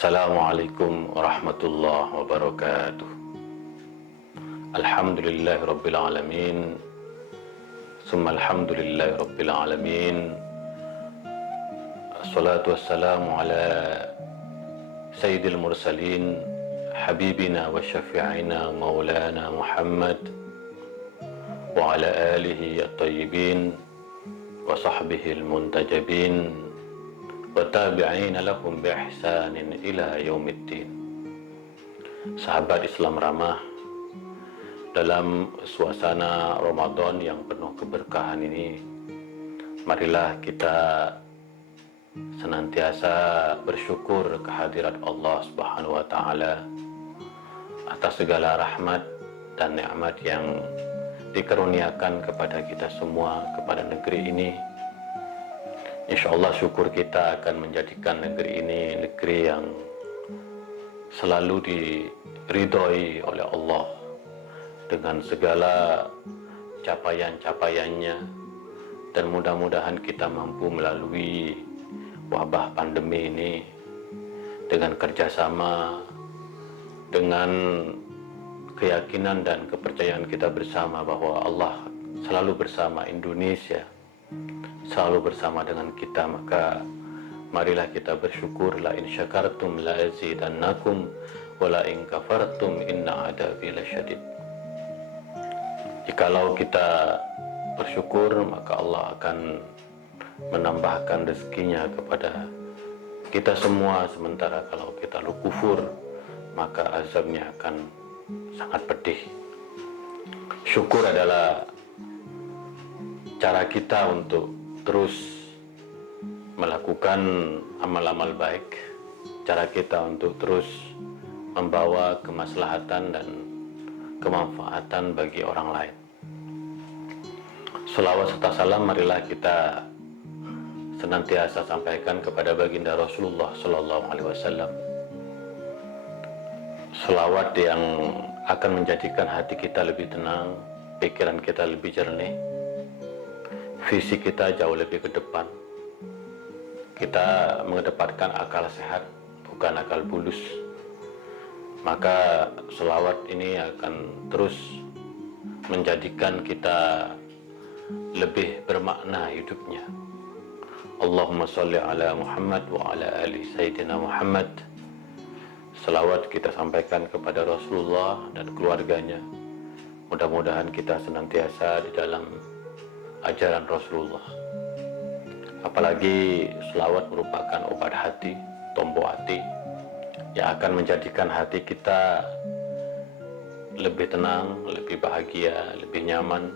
Assalamualaikum warahmatullahi wabarakatuh. Alhamdulillahi rabbil alamin. Summa alhamdulillahi rabbil alamin. Assalatu wassalamu ala sayyidil mursalin habibina wa syafi'ina maulana Muhammad wa ala alihi at-tayyibin wa sahbihi al-muntajabin wa tabi'ina lahum bi ihsanin ila yaumiddin. Sahabat Islam ramah, dalam suasana Ramadan yang penuh keberkahan ini, marilah kita senantiasa bersyukur kehadirat Allah Subhanahu wa taala atas segala rahmat dan nikmat yang dikaruniakan kepada kita semua, kepada negeri ini. Insyaallah syukur kita akan menjadikan negeri ini negeri yang selalu diridhoi oleh Allah dengan segala capaian-capaiannya, dan mudah-mudahan kita mampu melalui wabah pandemi ini dengan kerjasama, dengan keyakinan dan kepercayaan kita bersama bahwa Allah selalu bersama Indonesia, selalu bersama dengan kita. Maka marilah kita bersyukur, la in syakartum la azidannakum wa la in kafartum inna adabi lasyadid. Jikalau kita bersyukur, maka Allah akan menambahkan rezekinya kepada kita semua, sementara kalau kita kufur, maka azabnya akan sangat pedih. Syukur adalah cara kita untuk terus melakukan amal-amal baik, cara kita untuk terus membawa kemaslahatan dan kemanfaatan bagi orang lain. Selawat serta salam marilah kita senantiasa sampaikan kepada baginda Rasulullah Sallallahu Alaihi Wasallam. Selawat yang akan menjadikan hati kita lebih tenang, pikiran kita lebih jernih, visi kita jauh lebih ke depan. Kita mengedepankan akal sehat, bukan akal bulus. Maka selawat ini akan terus menjadikan kita lebih bermakna hidupnya. Allahumma sholli ala Muhammad wa ala ali Sayyidina Muhammad. Selawat kita sampaikan kepada Rasulullah dan keluarganya. Mudah-mudahan kita senantiasa di dalam ajaran Rasulullah. Apalagi selawat merupakan obat hati, tombo hati, yang akan menjadikan hati kita lebih tenang, lebih bahagia, lebih nyaman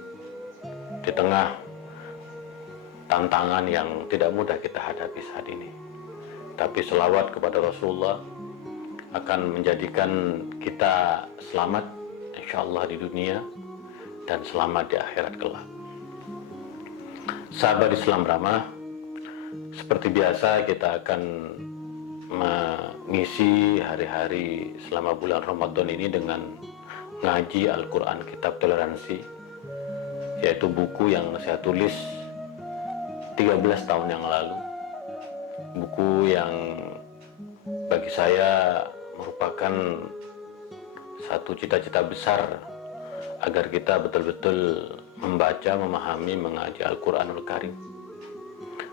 di tengah tantangan yang tidak mudah kita hadapi saat ini. Tapi selawat kepada Rasulullah akan menjadikan kita selamat insyaallah di dunia dan selamat di akhirat kelak. Sahabat Islam ramah, seperti biasa kita akan mengisi hari-hari selama bulan Ramadan ini dengan ngaji Al-Quran Kitab Toleransi, yaitu buku yang saya tulis 13 tahun yang lalu. Buku yang bagi saya merupakan satu cita-cita besar agar kita betul-betul membaca, memahami, mengaji Al-Quranul Karim.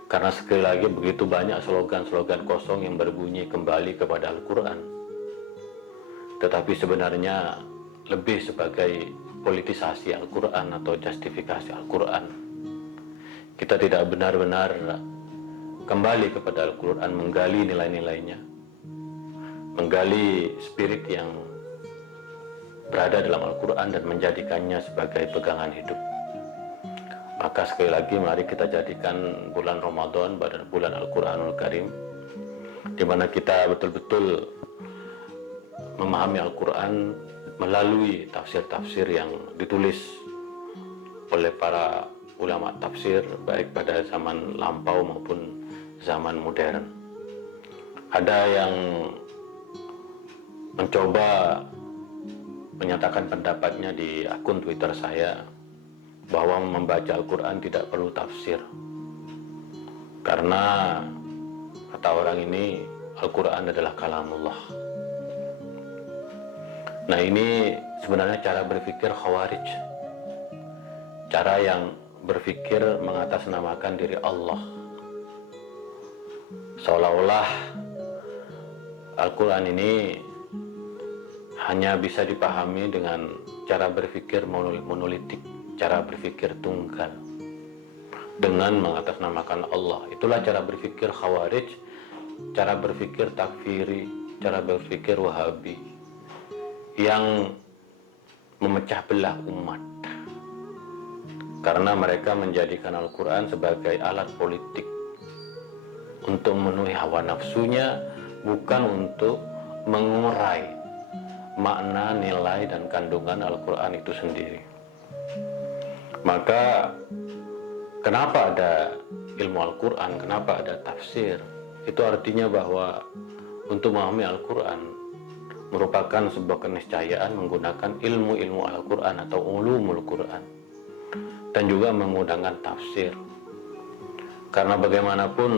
Karena sekali lagi begitu banyak slogan-slogan kosong yang berbunyi kembali kepada Al-Quran, tetapi sebenarnya lebih sebagai politisasi Al-Quran atau justifikasi Al-Quran. Kita tidak benar-benar kembali kepada Al-Quran, menggali nilai-nilainya, menggali spirit yang berada dalam Al-Quran dan menjadikannya sebagai pegangan hidup. Maka sekali lagi mari kita jadikan bulan Ramadan bulan Al-Quranul Karim, di mana kita betul-betul memahami Al-Quran melalui tafsir-tafsir yang ditulis oleh para ulama tafsir, baik pada zaman lampau maupun zaman modern. Ada yang mencoba menyatakan pendapatnya di akun Twitter saya bahwa membaca Al-Quran tidak perlu tafsir, karena kata orang ini Al-Quran adalah kalamullah. Nah, ini sebenarnya cara berpikir Khawarij, cara yang berpikir mengatasnamakan diri Allah, seolah-olah Al-Quran ini hanya bisa dipahami dengan cara berpikir monolitik, cara berpikir tunggal, dengan mengatasnamakan Allah. Itulah cara berpikir Khawarij, cara berpikir takfiri, cara berpikir Wahabi yang memecah belah umat, karena mereka menjadikan Al-Quran sebagai alat politik untuk memenuhi hawa nafsunya, bukan untuk mengurai makna, nilai, dan kandungan Al-Quran itu sendiri. Maka kenapa ada ilmu Al-Quran, kenapa ada tafsir? Itu artinya bahwa untuk memahami Al-Quran merupakan sebuah keniscayaan menggunakan ilmu-ilmu Al-Quran atau ulumul Quran, dan juga menggunakan tafsir. Karena bagaimanapun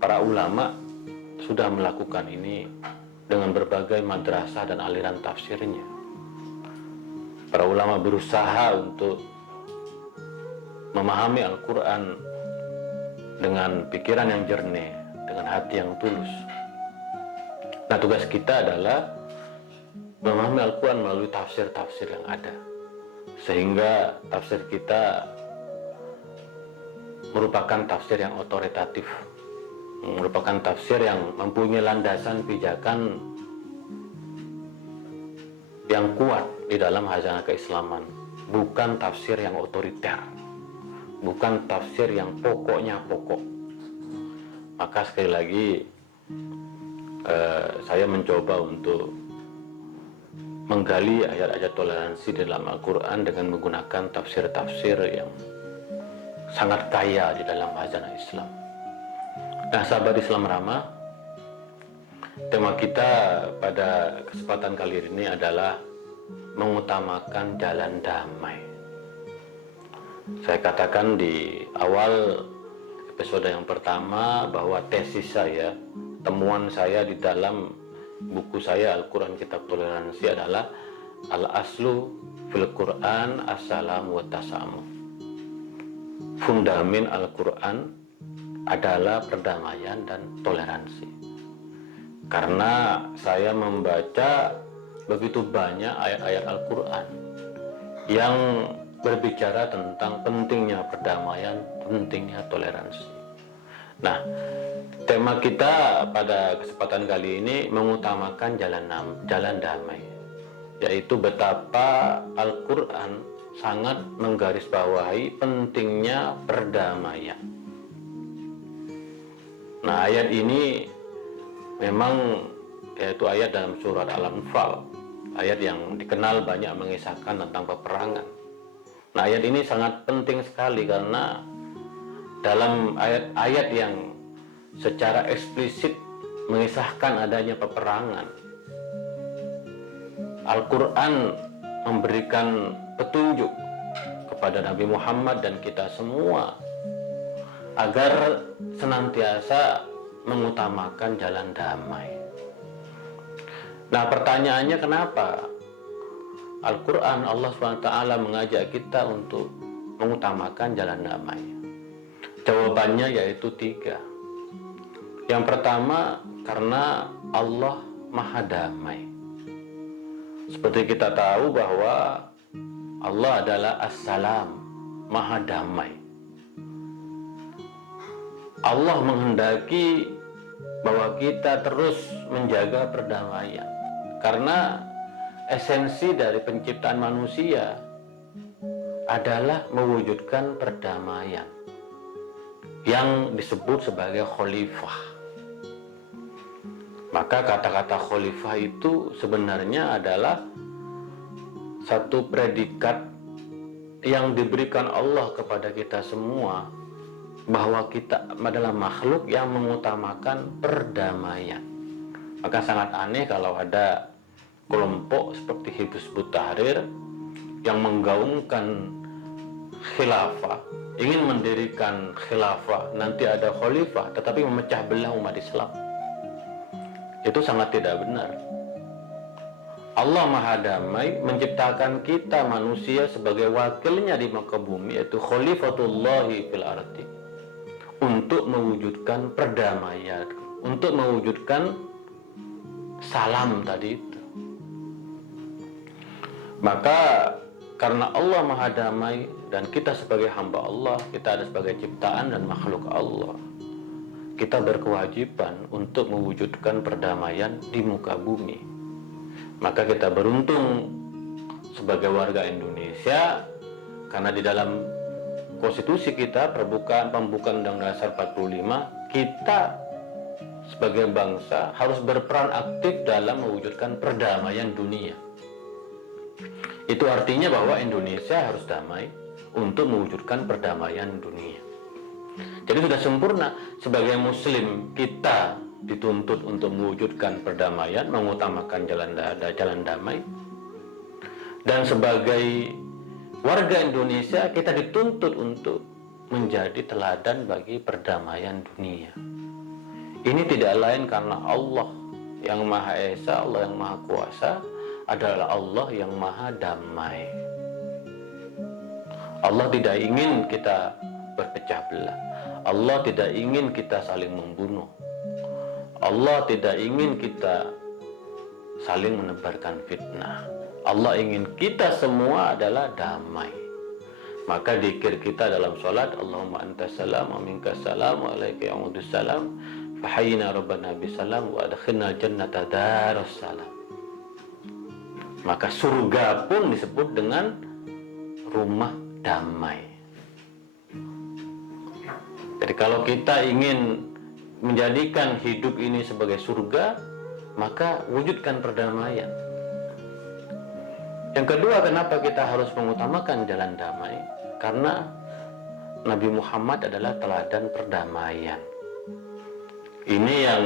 para ulama sudah melakukan ini dengan berbagai madrasah dan aliran tafsirnya. Para ulama berusaha untuk memahami Al-Quran dengan pikiran yang jernih, dengan hati yang tulus. Nah, tugas kita adalah memahami Al-Quran melalui tafsir-tafsir yang ada, sehingga tafsir kita merupakan tafsir yang otoritatif, merupakan tafsir yang mempunyai landasan pijakan yang kuat di dalam khazanah keislaman, bukan tafsir yang otoriter, bukan tafsir yang pokoknya pokok. Maka sekali lagi saya mencoba untuk menggali ayat-ayat toleransi dalam Al-Quran dengan menggunakan tafsir-tafsir yang sangat kaya di dalam khazanah Islam. Nah, sahabat Islam Ramah, tema kita pada kesempatan kali ini adalah mengutamakan jalan damai. Saya katakan di awal episode yang pertama bahwa tesis saya, temuan saya di dalam buku saya Al-Quran Kitab Toleransi adalah Al-Aslu fil Quran As-Salam wa Tasamu. Fundamen Al-Quran adalah perdamaian dan toleransi. Karena saya membaca begitu banyak ayat-ayat Al-Quran yang berbicara tentang pentingnya perdamaian, pentingnya toleransi. Nah, tema kita pada kesempatan kali ini mengutamakan jalan damai, yaitu betapa Al-Quran sangat menggarisbawahi pentingnya perdamaian. Nah, ayat ini memang yaitu ayat dalam surat Al-Anfal, ayat yang dikenal banyak mengisahkan tentang peperangan. Nah, ayat ini sangat penting sekali karena dalam ayat-ayat yang secara eksplisit mengisahkan adanya peperangan, Al-Quran memberikan petunjuk kepada Nabi Muhammad dan kita semua agar senantiasa mengutamakan jalan damai. Nah, pertanyaannya kenapa Al-Quran, Allah SWT mengajak kita untuk mengutamakan jalan damai? Jawabannya yaitu 3. Yang pertama, karena Allah Maha Damai. Seperti kita tahu bahwa Allah adalah As-Salam, Maha Damai. Allah menghendaki bahwa kita terus menjaga perdamaian, karena esensi dari penciptaan manusia adalah mewujudkan perdamaian yang disebut sebagai khalifah. Maka kata-kata khalifah itu sebenarnya adalah satu predikat yang diberikan Allah kepada kita semua, bahwa kita adalah makhluk yang mengutamakan perdamaian. Maka sangat aneh kalau ada kelompok seperti Hizbut Tahrir yang menggaungkan khilafah, ingin mendirikan khilafah, nanti ada khalifah, tetapi memecah belah umat Islam. Itu sangat tidak benar. Allah Maha Damai menciptakan kita manusia sebagai wakilnya di muka bumi, yaitu Khalifatullahi fil ardi, untuk mewujudkan perdamaian, untuk mewujudkan salam tadi itu. Maka karena Allah Maha Damai dan kita sebagai hamba Allah, kita ada sebagai ciptaan dan makhluk Allah, kita berkewajiban untuk mewujudkan perdamaian di muka bumi. Maka kita beruntung sebagai warga Indonesia, karena di dalam konstitusi kita, pembukaan Undang-Undang Dasar 45, kita sebagai bangsa harus berperan aktif dalam mewujudkan perdamaian dunia. Itu artinya bahwa Indonesia harus damai untuk mewujudkan perdamaian dunia. Jadi sudah sempurna. Sebagai muslim, kita dituntut untuk mewujudkan perdamaian, mengutamakan jalan damai. Dan sebagai warga Indonesia, kita dituntut untuk menjadi teladan bagi perdamaian dunia. Ini tidak lain karena Allah yang Maha Esa, Allah yang Maha Kuasa adalah Allah yang Maha Damai. Allah tidak ingin kita berpecah belah. Allah tidak ingin kita saling membunuh. Allah tidak ingin kita saling menebarkan fitnah. Allah ingin kita semua adalah damai. Maka zikir kita dalam salat, Allahumma antas salam wa minkas salam wa alaika ya'udus salam fahayyina rabbana bisalam wa adkhilna jannata darus salam. Maka surga pun disebut dengan rumah damai. Jadi kalau kita ingin menjadikan hidup ini sebagai surga, maka wujudkan perdamaian. Yang kedua, kenapa kita harus mengutamakan jalan damai? Karena Nabi Muhammad adalah teladan perdamaian. Ini yang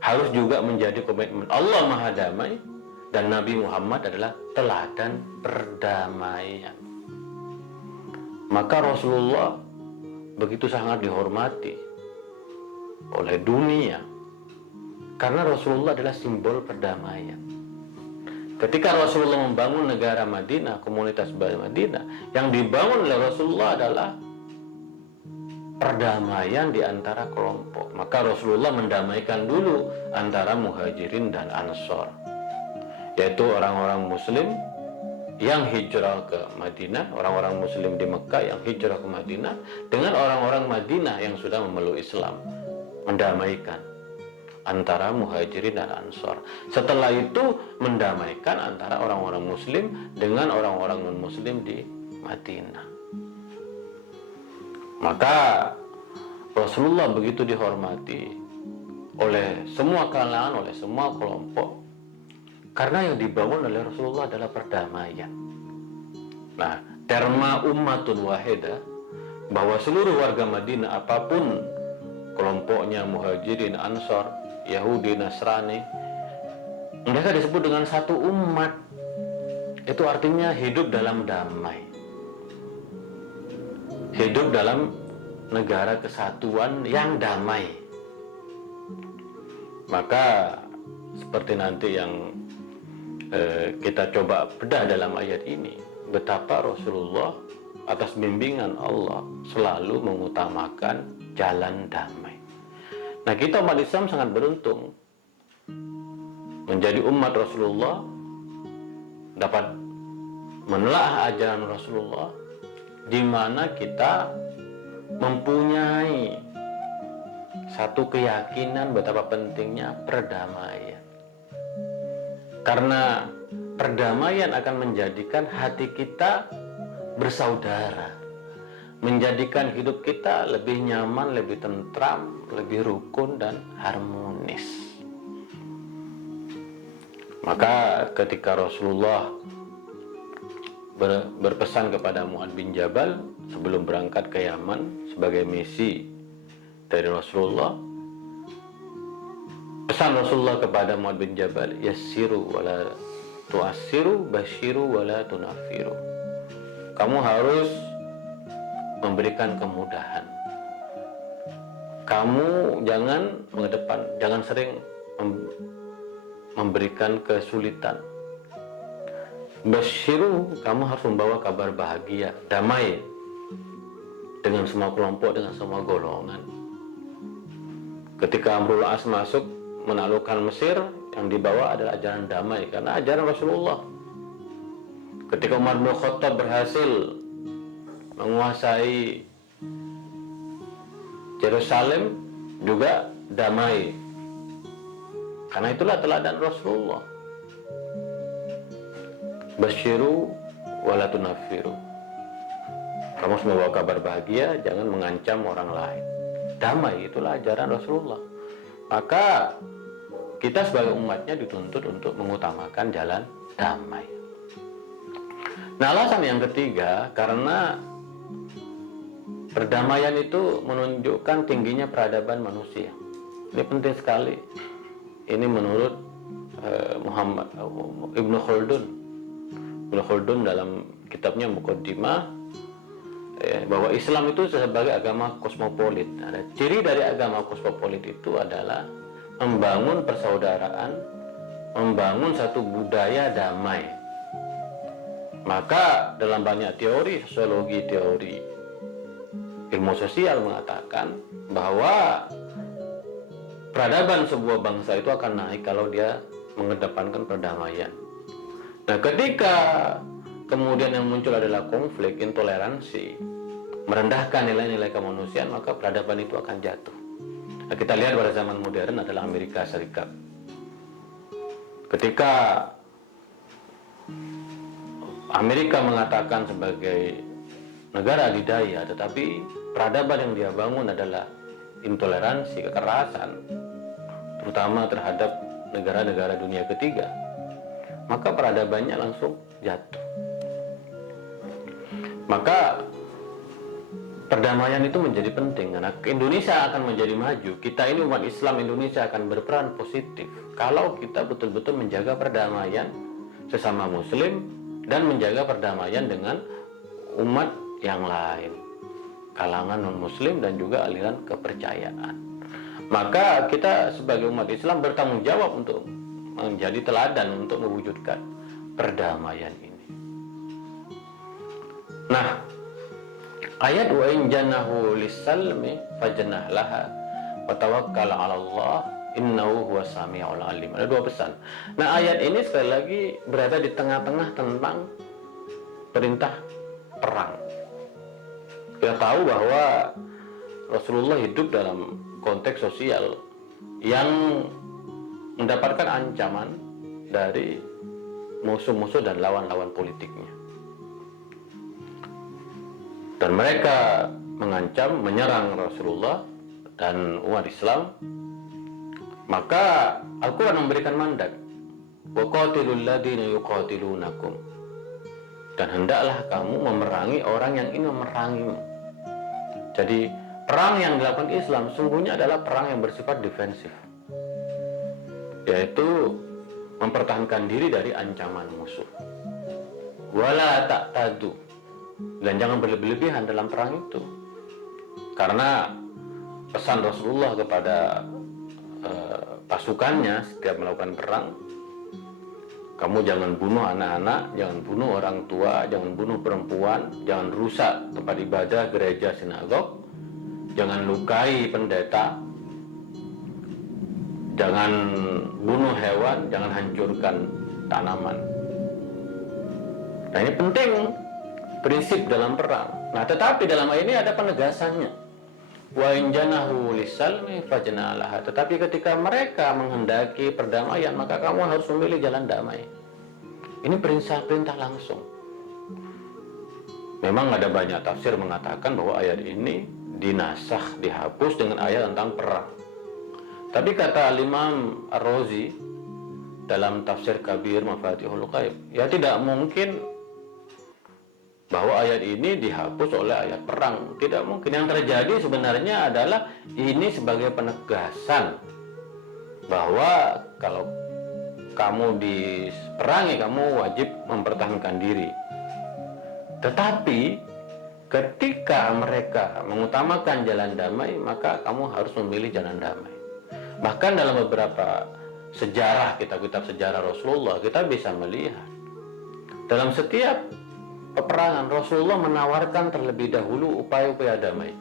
harus juga menjadi komitmen. Allah Maha Damai dan Nabi Muhammad adalah teladan perdamaian. Maka Rasulullah begitu sangat dihormati oleh dunia karena Rasulullah adalah simbol perdamaian. Ketika Rasulullah membangun negara Madinah, komunitas Madinah, yang dibangun oleh Rasulullah adalah perdamaian di antara kelompok. Maka Rasulullah mendamaikan dulu antara Muhajirin dan Ansor, yaitu orang-orang Muslim yang hijrah ke Madinah, orang-orang Muslim di Mekah yang hijrah ke Madinah dengan orang-orang Madinah yang sudah memeluk Islam, mendamaikan antara Muhajirin dan Ansor. Setelah itu mendamaikan antara orang-orang Muslim dengan orang-orang non-Muslim di Madinah. Maka Rasulullah begitu dihormati oleh semua kalangan, oleh semua kelompok, karena yang dibangun oleh Rasulullah adalah perdamaian. Nah, terma ummatun wahidah, bahwa seluruh warga Madinah, apapun kelompoknya, Muhajirin, Ansor, Yahudi, Nasrani, mereka disebut dengan satu umat. Itu artinya hidup dalam damai, hidup dalam negara kesatuan yang damai. Maka seperti nanti yang kita coba bedah dalam ayat ini, betapa Rasulullah atas bimbingan Allah selalu mengutamakan jalan damai. Nah, kita umat Islam sangat beruntung menjadi umat Rasulullah, dapat menelaah ajaran Rasulullah, di mana kita mempunyai satu keyakinan betapa pentingnya perdamaian. Karena perdamaian akan menjadikan hati kita bersaudara, menjadikan hidup kita lebih nyaman, lebih tentram, lebih rukun dan harmonis. Maka ketika Rasulullah berpesan kepada Mu'adz bin Jabal sebelum berangkat ke Yaman sebagai misi dari Rasulullah, pesan Rasulullah kepada Mu'adz bin Jabal, yassiru wala tu'assiru, basyiru wala tunafiru. Kamu harus memberikan kemudahan. Kamu jangan sering memberikan kesulitan. Basyiru, kamu harus membawa kabar bahagia, damai dengan semua kelompok, dengan semua golongan. Ketika Amrul As masuk menaklukkan Mesir, yang dibawa adalah ajaran damai karena ajaran Rasulullah. Ketika Umar bin Khattab berhasil menguasai Yerusalem, juga damai karena itulah teladan Rasulullah. Basyiru wala tunaffiru, kamu harus membawa kabar bahagia, jangan mengancam orang lain. Damai, itulah ajaran Rasulullah. Maka kita sebagai umatnya dituntut untuk mengutamakan jalan damai. Nah, alasan yang ketiga, karena perdamaian itu menunjukkan tingginya peradaban manusia. Ini penting sekali. Ini menurut Ibnu Khaldun. Ibnu Khaldun dalam kitabnya Muqaddimah, bahwa Islam itu sebagai agama kosmopolit. Nah, ciri dari agama kosmopolit itu adalah membangun persaudaraan, membangun satu budaya damai. Maka dalam banyak teori, sosiologi, teori ilmu sosial mengatakan bahwa peradaban sebuah bangsa itu akan naik kalau dia mengedepankan perdamaian. Nah, ketika kemudian yang muncul adalah konflik, intoleransi, merendahkan nilai-nilai kemanusiaan, maka peradaban itu akan jatuh. Nah, kita lihat pada zaman modern adalah Amerika Serikat. Ketika Amerika mengatakan sebagai negara adidaya, tetapi peradaban yang dia bangun adalah intoleransi, kekerasan, terutama terhadap negara-negara dunia ketiga, maka peradabannya langsung jatuh. Maka perdamaian itu menjadi penting karena Indonesia akan menjadi maju. Kita ini umat Islam Indonesia akan berperan positif kalau kita betul-betul menjaga perdamaian sesama muslim dan menjaga perdamaian dengan umat yang lain, kalangan non-muslim dan juga aliran kepercayaan. Maka kita sebagai umat Islam bertanggung jawab untuk menjadi teladan untuk mewujudkan perdamaian ini. Nah, ayat wa in janahu lis-salmi fajnah laha wa tawakkal 'ala Allah innahu huwas samiul alim. Ada dua pesan. Nah, ayat ini sekali lagi berada di tengah-tengah tentang perintah perang. Kita tahu bahwa Rasulullah hidup dalam konteks sosial yang mendapatkan ancaman dari musuh-musuh dan lawan-lawan politiknya. Dan mereka mengancam, menyerang Rasulullah dan umat Islam. Maka Al-Quran memberikan mandat, wa qatilul ladzina yuqatilunakum, dan hendaklah kamu memerangi orang yang ingin memerangimu. Jadi perang yang dilakukan Islam sungguhnya adalah perang yang bersifat defensif, yaitu mempertahankan diri dari ancaman musuh. Wala ta'tadu, dan jangan berlebihan dalam perang itu. Karena pesan Rasulullah kepada pasukannya setiap melakukan perang, kamu jangan bunuh anak-anak, jangan bunuh orang tua, jangan bunuh perempuan, jangan rusak tempat ibadah, gereja, sinagog, jangan lukai pendeta, jangan bunuh hewan, jangan hancurkan tanaman. Nah, ini penting prinsip dalam perang. Nah, tetapi dalam ayat ini ada penegasannya. Wa in janahu lis-salmi fajna laha. Tetapi ketika mereka menghendaki perdamaian, maka kamu harus memilih jalan damai. Ini perintah langsung. Memang ada banyak tafsir mengatakan bahwa ayat ini dinasakh, dihapus dengan ayat tentang perang. Tapi kata Imam Ar-Razi dalam tafsir Kabir Mafatihul Ghaib, ya tidak mungkin bahwa ayat ini dihapus oleh ayat perang. Tidak mungkin. Yang terjadi sebenarnya adalah ini sebagai penegasan bahwa kalau kamu diperangi, kamu wajib mempertahankan diri. Tetapi ketika mereka mengutamakan jalan damai, maka kamu harus memilih jalan damai. Bahkan dalam beberapa sejarah, kitab-kitab sejarah Rasulullah, kita bisa melihat dalam setiap peperangan Rasulullah menawarkan terlebih dahulu upaya-upaya damai.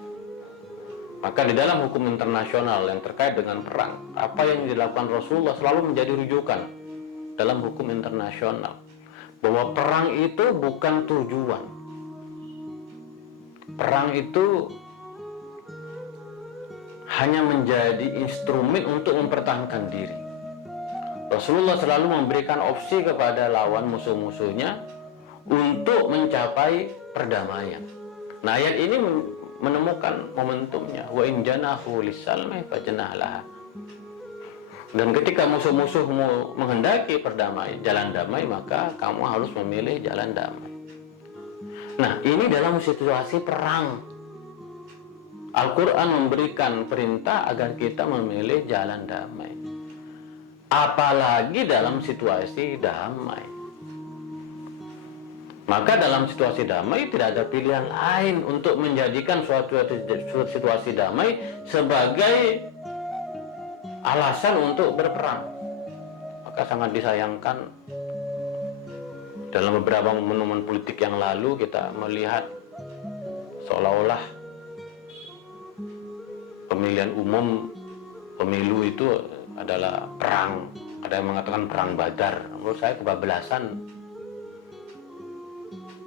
Maka di dalam hukum internasional yang terkait dengan perang, apa yang dilakukan Rasulullah selalu menjadi rujukan dalam hukum internasional, bahwa perang itu bukan tujuan. Perang itu hanya menjadi instrumen untuk mempertahankan diri. Rasulullah selalu memberikan opsi kepada lawan musuh-musuhnya untuk mencapai perdamaian. Nah, ayat ini menemukan momentumnya. Wa in janahu lis-salmi fajnah laha. Dan ketika musuh-musuhmu menghendaki perdamaian, jalan damai, maka kamu harus memilih jalan damai. Nah, ini dalam situasi perang. Al-Quran memberikan perintah agar kita memilih jalan damai. Apalagi dalam situasi damai. Maka dalam situasi damai tidak ada pilihan lain untuk menjadikan suatu situasi damai sebagai alasan untuk berperang. Maka sangat disayangkan dalam beberapa momen politik yang lalu kita melihat seolah-olah pemilihan umum, pemilu itu adalah perang. Ada yang mengatakan perang Badar. Menurut saya kebablasan.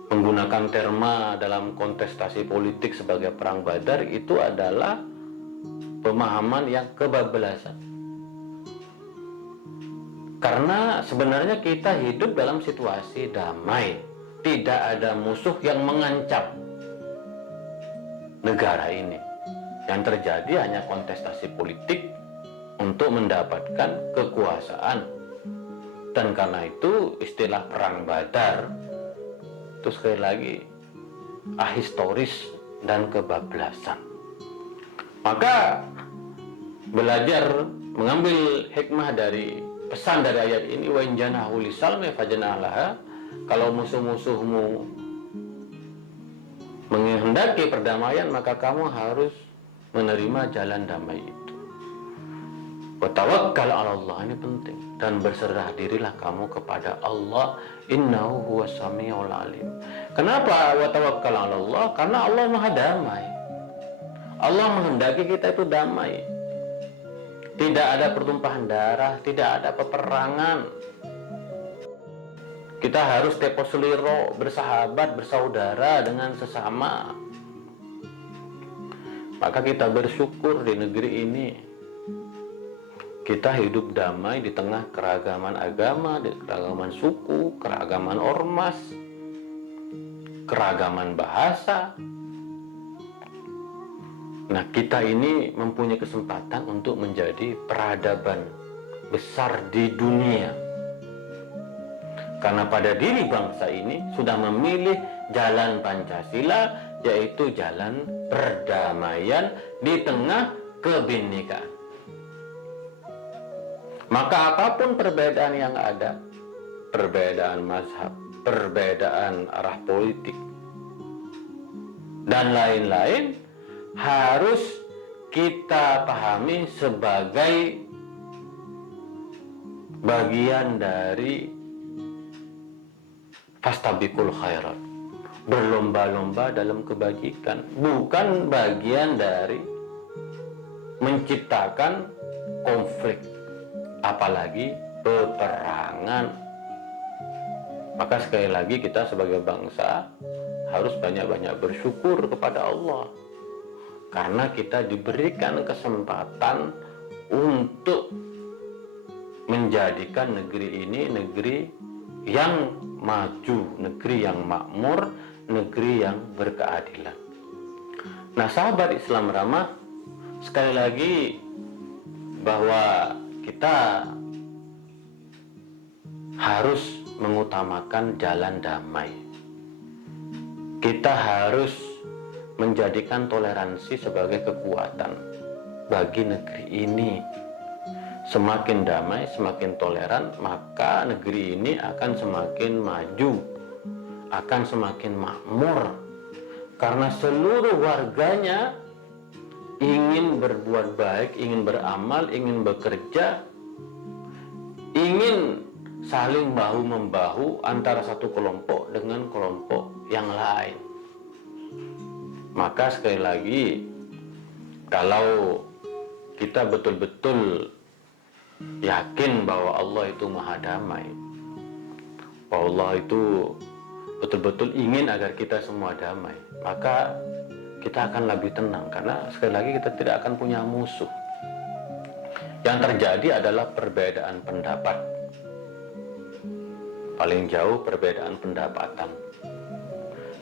Menggunakan terma dalam kontestasi politik sebagai perang Badar itu adalah pemahaman yang kebablasan. Karena sebenarnya kita hidup dalam situasi damai. Tidak ada musuh yang mengancam negara ini. Yang terjadi hanya kontestasi politik untuk mendapatkan kekuasaan. Dan karena itu istilah perang Badar itu sekali lagi ahistoris dan kebablasan. Maka belajar mengambil hikmah dari pesan dari ayat ini, wa in janahu lis-salmi fajnah laha. Kalau musuh-musuhmu menghendaki perdamaian, maka kamu harus menerima jalan damai itu. Wa tawakkal 'ala Allah, ini penting, dan berserah dirilah kamu kepada Allah, innahu huwas samiul alim. Kenapa wa tawakkal 'ala Allah? Karena Allah Maha damai. Allah menghendaki kita itu damai. Tidak ada pertumpahan darah, tidak ada peperangan. Kita harus tepos seliro, bersahabat, bersaudara dengan sesama. Maka kita bersyukur di negeri ini. Kita hidup damai di tengah keragaman agama, keragaman suku, keragaman ormas, keragaman bahasa. Nah, kita ini mempunyai kesempatan untuk menjadi peradaban besar di dunia. Karena pada diri bangsa ini sudah memilih jalan Pancasila, yaitu jalan perdamaian di tengah kebinekaan. Maka apapun perbedaan yang ada, perbedaan mazhab, perbedaan arah politik, dan lain-lain, harus kita pahami sebagai bagian dari fastabiqul khairat, berlomba-lomba dalam kebajikan, bukan bagian dari menciptakan konflik, apalagi peperangan. Maka sekali lagi kita sebagai bangsa harus banyak-banyak bersyukur kepada Allah, karena kita diberikan kesempatan untuk menjadikan negeri ini negeri yang maju, negeri yang makmur, negeri yang berkeadilan. Nah, sahabat Islam ramah, sekali lagi bahwa kita harus mengutamakan jalan damai. Kita harus menjadikan toleransi sebagai kekuatan bagi negeri ini. Semakin damai, semakin toleran, maka negeri ini akan semakin maju, akan semakin makmur. Karena seluruh warganya ingin berbuat baik, ingin beramal, ingin bekerja, ingin saling bahu-membahu antara satu kelompok dengan kelompok yang lain. Maka sekali lagi, kalau kita betul-betul yakin bahwa Allah itu maha damai, bahwa Allah itu betul-betul ingin agar kita semua damai, maka kita akan lebih tenang, karena sekali lagi kita tidak akan punya musuh. Yang terjadi adalah perbedaan pendapat, paling jauh perbedaan pendapatan,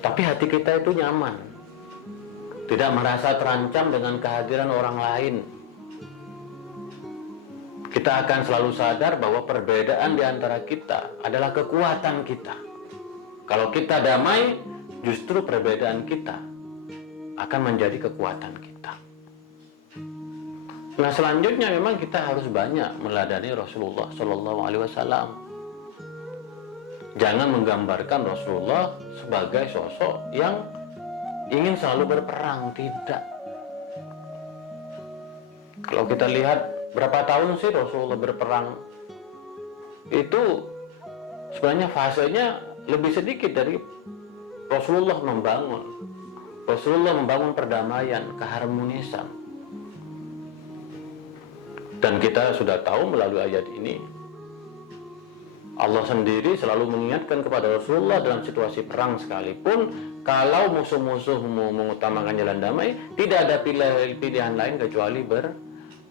tapi hati kita itu nyaman, tidak merasa terancam dengan kehadiran orang lain. Kita akan selalu sadar bahwa perbedaan di antara kita adalah kekuatan kita. Kalau kita damai, justru perbedaan kita akan menjadi kekuatan kita. Nah, selanjutnya memang kita harus banyak meladani Rasulullah Shallallahu Alaihi Wasallam. Jangan menggambarkan Rasulullah sebagai sosok yang ingin selalu berperang, tidak. Kalau kita lihat berapa tahun sih Rasulullah berperang, itu sebenarnya fasenya lebih sedikit dari Rasulullah membangun. Rasulullah membangun perdamaian, keharmonisan. Dan kita sudah tahu melalui ayat ini, Allah sendiri selalu mengingatkan kepada Rasulullah dalam situasi perang sekalipun, kalau musuh-musuhmu mengutamakan jalan damai, tidak ada pilihan lain kecuali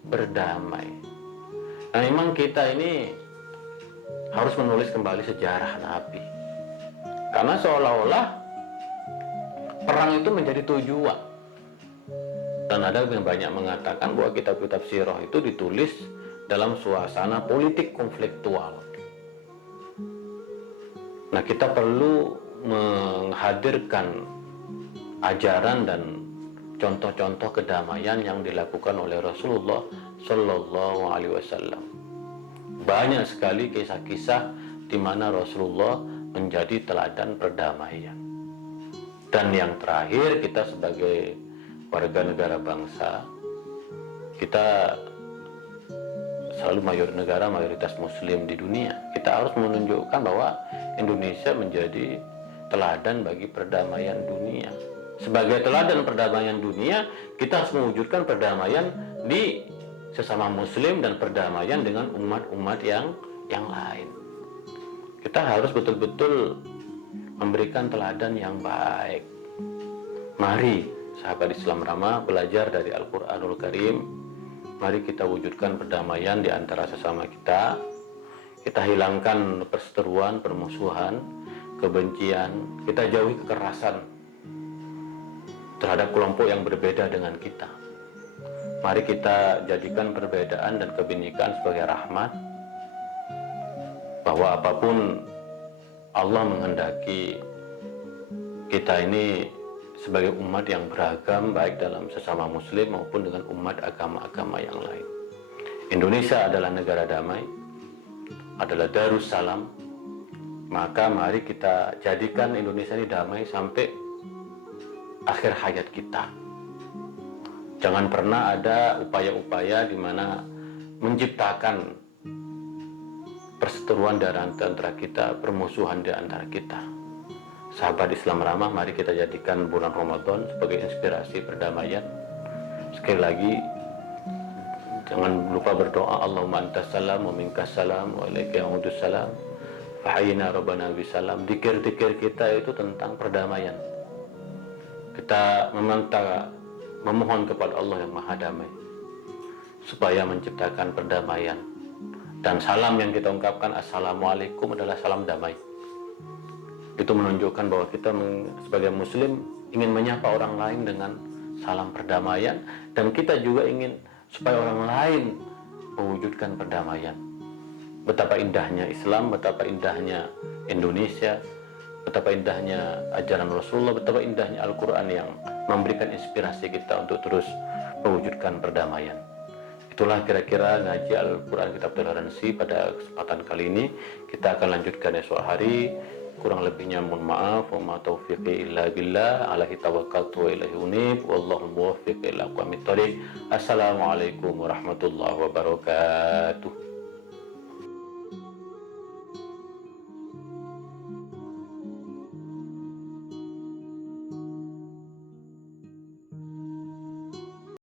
berdamai. Nah, memang kita ini harus menulis kembali sejarah Nabi, karena seolah-olah perang itu menjadi tujuan. Dan ada yang banyak mengatakan bahwa kitab-kitab sirah itu ditulis dalam suasana politik konfliktual. Nah, kita perlu menghadirkan ajaran dan contoh-contoh kedamaian yang dilakukan oleh Rasulullah Shallallahu Alaihi Wasallam. Banyak sekali kisah-kisah di mana Rasulullah menjadi teladan perdamaian. Dan yang terakhir, kita sebagai warga negara bangsa, kita selalu mayoritas Muslim di dunia. Kita harus menunjukkan bahwa Indonesia menjadi teladan bagi perdamaian dunia. Sebagai teladan perdamaian dunia, kita harus mewujudkan perdamaian di sesama Muslim dan perdamaian dengan umat-umat yang lain. Kita harus betul-betul memberikan teladan yang baik. Mari sahabat Islam Rama belajar dari Al-Quranul Karim. Mari kita wujudkan perdamaian di antara sesama kita. Kita hilangkan perseteruan, permusuhan, kebencian. Kita jauhi kekerasan terhadap kelompok yang berbeda dengan kita. Mari kita jadikan perbedaan dan kebinekaan sebagai rahmat, bahwa apapun Allah menghendaki kita ini sebagai umat yang beragam, baik dalam sesama Muslim maupun dengan umat agama-agama yang lain. Indonesia adalah negara damai, adalah Darussalam. Maka mari kita jadikan Indonesia ini damai sampai akhir hayat kita. Jangan pernah ada upaya-upaya di mana menciptakan perseteruan di antara kita, permusuhan di antara kita. Sahabat Islam Ramah, mari kita jadikan bulan Ramadan sebagai inspirasi perdamaian. Sekali lagi, jangan lupa berdoa, Allahumma antas salam wa minkas salam wa ilaika ya'udus salam fahayyina rabbana bisalam. Dikir-dikir kita itu tentang perdamaian. Kita memohon kepada Allah yang maha damai supaya menciptakan perdamaian. Dan salam yang kita ungkapkan, Assalamualaikum, adalah salam damai. Itu menunjukkan bahwa kita sebagai Muslim ingin menyapa orang lain dengan salam perdamaian, dan kita juga ingin supaya orang lain mewujudkan perdamaian. Betapa indahnya Islam, betapa indahnya Indonesia, betapa indahnya ajaran Rasulullah, betapa indahnya Al-Quran yang memberikan inspirasi kita untuk terus mewujudkan perdamaian. Itulah kira-kira ngaji Al-Quran Kitab Toleransi pada kesempatan kali ini. Kita akan lanjutkan esok hari. Kurang lebihnya mohon maaf. Wa ma taufiqi illa billah, alaihi tawakkaltu wa ilaihi unib, wallahu muwaffiq ila aqwamit thoriq. Assalamualaikum warahmatullahi wabarakatuh.